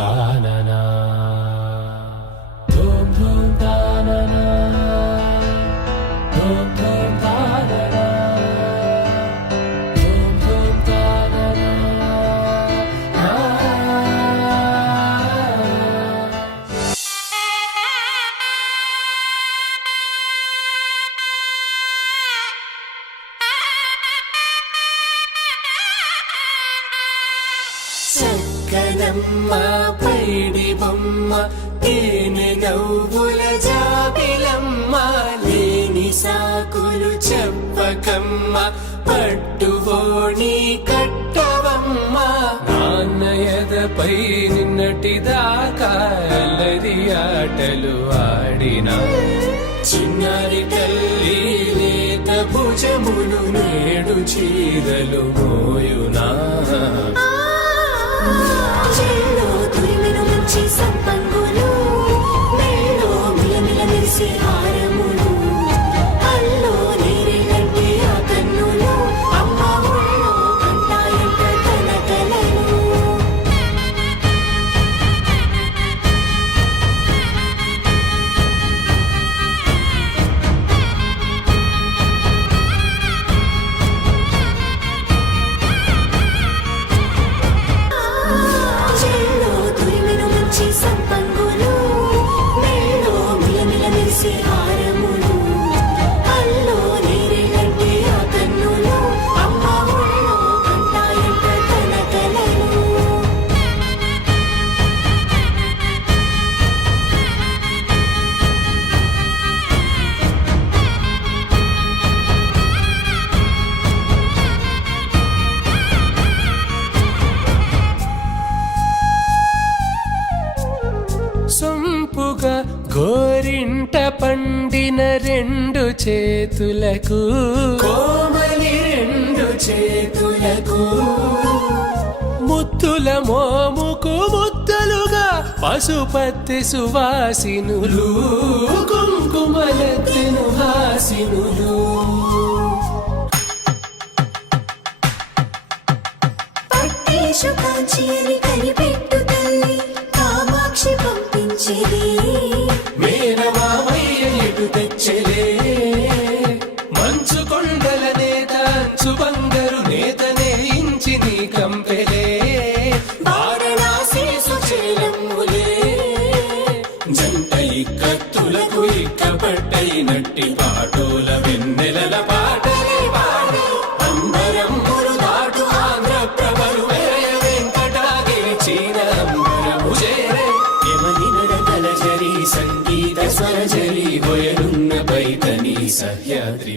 తాననా ధూమ్ ధూమ్ తాననా ధూమ్ ధూమ్ తాననా ధూమ్ ధూమ్ తాననా చక్కనమ్మ పైడి బొమ్మ తేనె నవ్వుల జాబిలమ్మ లేని సాకులు చెప్పకమ్మ పట్టువోణి కట్టవమ్మ నాన్నయదపై నిన్నటిదాకా అల్లరి ఆటలు ఆడినా చిన్నారి తల్లి లేత భుజములు నేడు చీరలు మోయునా చెల్లో తురిమెను మంచి సంపంగులు మెల్లో మిలమిల మెరిసే హారములు అల్లో నేరేళ్ళంటే ఆ కన్నులు అమ్మ ఒళ్ళో కంటాయంట తన కలలు చెల్లో తురిమెను మంచి సంపంగులు మెల్లో మిలమిల మెరిసే హారములు అల్లో నేరేళ్ళంటే ఆ కన్నులు అమ్మ ఒళ్ళో కంటాయంట తన కలలు సొంపుగా గోరింట పండిన రెండు చేతులకు కోమలి రెండు చేతులకు ముత్తుల మోముకు ముద్దలుగా పశుపతి సువాసినులు కుంకుమలెత్తెను హాసినులు పట్టేశు కాంచి అని కనిపెట్టు తల్లి కామాక్షి పంపించేది మేనమామయ్య ఎటు తెచ్చలే మంచు కొండల నేత అంచు బంగారు నేతనే ఇంచి నీ కంపెలే వారణాసి సుచేలమ్ములే జంట ఇక్కత్తులకు ఇక్కపట్టైనట్టి పాటోల వెన్నెలల పాటలే పాడే అంబరమ్ములు దాటు ఆంధ్ర ప్రభలు వేయ వెంకటాగిరి చీన అంబరము చేరే యమని నడకల జరి సంగీత స్వర జరి హొయలున్న పైతని సహ్యాద్రి